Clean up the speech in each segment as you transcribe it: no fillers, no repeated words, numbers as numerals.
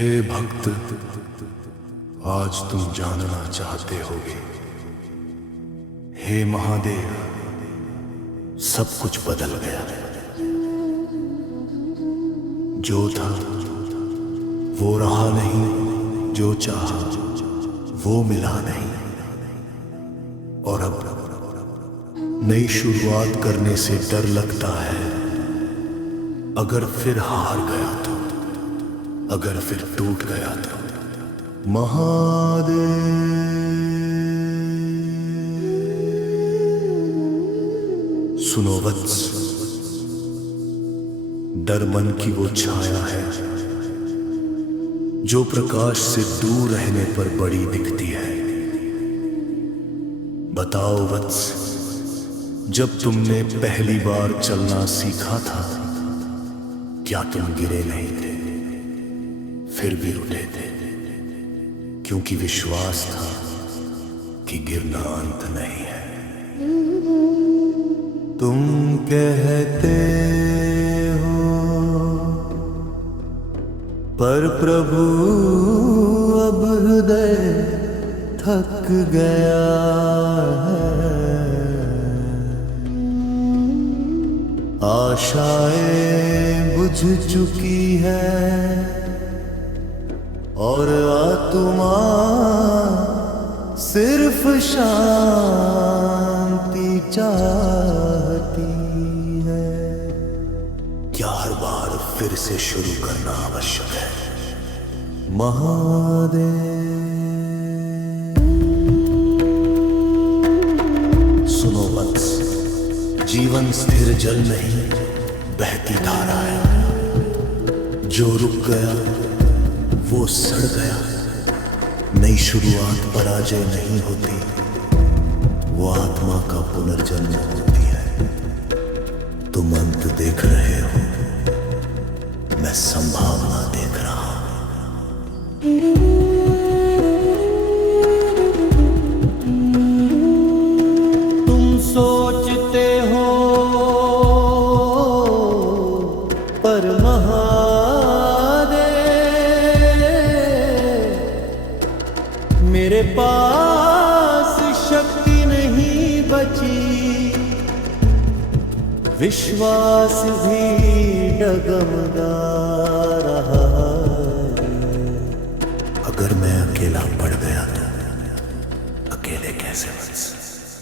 हे भक्त, आज तुम जानना चाहते होगे। हे महादेव, सब कुछ बदल गया। जो था वो रहा नहीं, जो चाहा वो मिला नहीं। और अब नई शुरुआत करने से डर लगता है। अगर फिर हार गया तो, अगर फिर टूट गया तो। महादेव, सुनो वत्स, डर मन की वो छाया है जो प्रकाश से दूर रहने पर बड़ी दिखती है। बताओ वत्स, जब तुमने पहली बार चलना सीखा था, क्या तुम गिरे नहीं थे? फिर भी उठे थे, क्योंकि विश्वास था कि गिरना अंत नहीं है। तुम कहते हो पर प्रभु अब हृदय थक गया है। आशाएं बुझ चुकी है और आत्मा सिर्फ शांति चाहती है। क्या हर बार फिर से शुरू करना आवश्यक है? महादेव, सुनो वत्स, जीवन स्थिर जल नहीं, बहती धारा है। जो रुक गया वो सड़ गया। नई शुरुआत पराजय नहीं होती, वो आत्मा का पुनर्जन्म होती है। तुम अंत देख रहे हो, मैं संभावना देख रहा हूं। तुम सोचते हो पर मेरे पास शक्ति नहीं बची, विश्वास भी डगमगा रहा है। अगर मैं अकेला पड़ गया तो अकेले कैसे बच?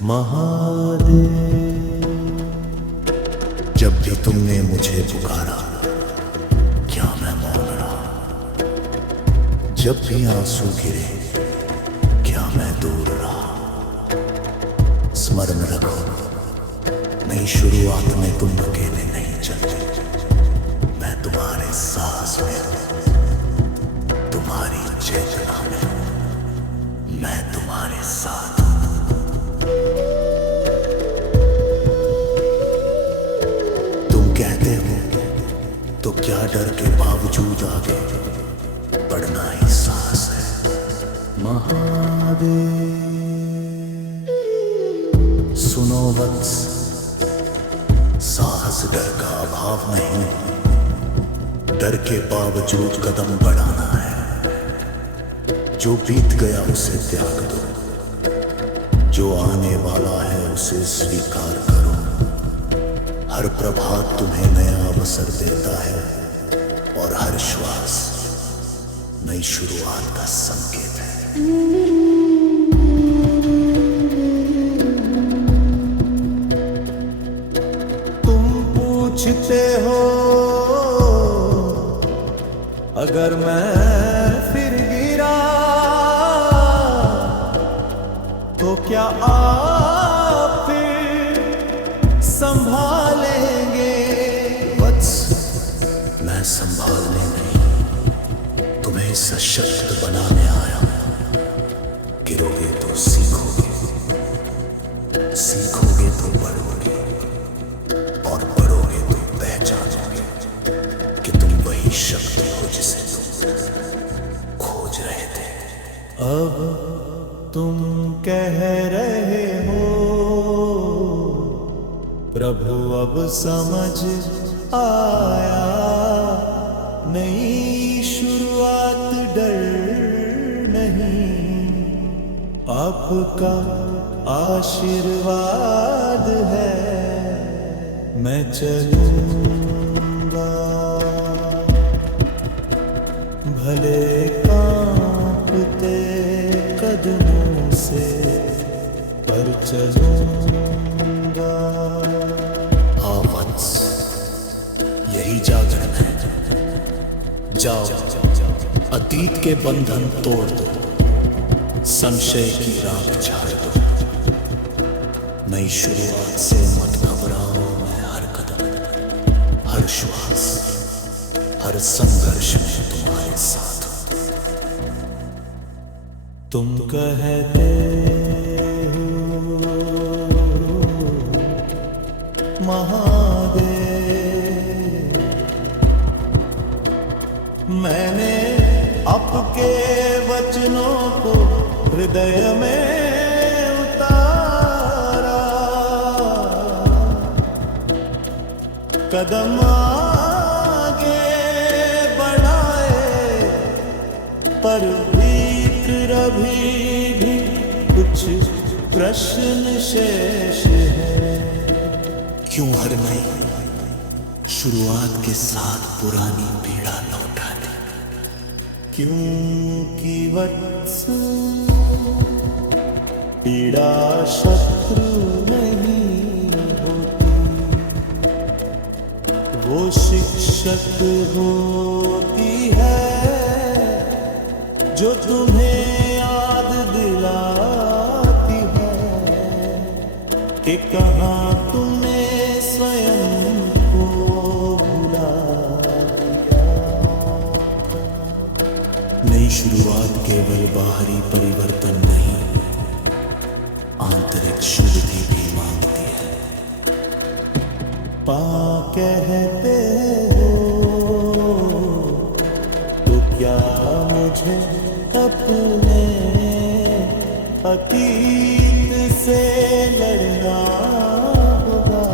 महादेव, जब भी तुमने मुझे पुकारा, क्या मैं मौन रहा? जब भी आंसू गिरे, क्या मैं दूर रहा? स्मरण रखो, नई शुरुआत में तुम अकेले नहीं चलते। मैं तुम्हारे साहस में, तुम्हारी चेतना में, मैं तुम्हारे साथ हूं। तुम कहते हो तो क्या डर के बावजूद आगे बढ़ना ही साहस है? महादेव, सुनो वत्स, साहस डर का अभाव नहीं, डर के बावजूद कदम बढ़ाना है। जो बीत गया उसे त्याग दो, जो आने वाला है उसे स्वीकार करो। हर प्रभात तुम्हें नया अवसर देता है और हर श्वास नई शुरुआत का संकेत है। तुम पूछते हो अगर मैं फिर गिरा तो क्या आप फिर संभालेंगे? वत्स, मैं संभालने नहीं, तुम्हें सशक्त बनाने आया हूं। गिरोगे तो सीखोगे, सीखोगे तो बढ़ोगे, और बढ़ोगे तो पहचानोगे कि तुम वही शक्ति हो जिसे तुम खोज रहे थे। अब तुम कह रहे हो प्रभु अब समझ आया, नई शुरुआत आपका आशीर्वाद है, मैं चलूंगा भले कांपते कदमों से, पर चलूंगा। हाँ वत्स, यही जागरण है। जाओ, अतीत के बंधन तोड़ दो, संशय की राख झाड़ दो। नई शुरुआत से मत घबराओ, मैं हर कदम, हर श्वास, हर संघर्ष में तुम्हारे साथ हूं। तुम कहते हो महादेव, मैंने आपके वचनों को हृदय में उतारा, कदम आगे बढ़ाए, पर भीतर अभी भी कुछ प्रश्न शेष है। क्यों हर नई शुरुआत के साथ पुरानी पीड़ा लौटा दी? क्योंकि वत्स, पीड़ा शत्रु नहीं होती, वो शिक्षक होती है, जो तुम्हें याद दिलाती है कि कहाँ तुमने स्वयं को भुला दिया। नई शुरुआत केवल बाहरी परिवर्तन नहीं, आंतरिक शुद्धि भी मांगती है। पा कहते हो तो क्या मुझे अपने अतीत से लड़ना होगा?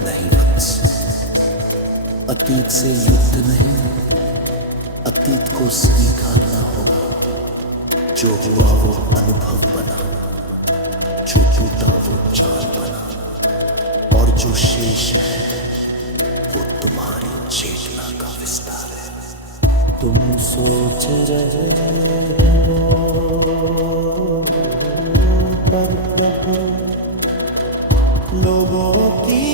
नहीं वत्स, अतीत से युद्ध नहीं, अतीत को स्वीकारना होगा। जो हुआ वो अनुभव बना, जो टूटा वो जान बना, और जो शेष है वो तुम्हारी चेतना का विस्तार है। तुम सोच रहे हो पर कभी लोगों की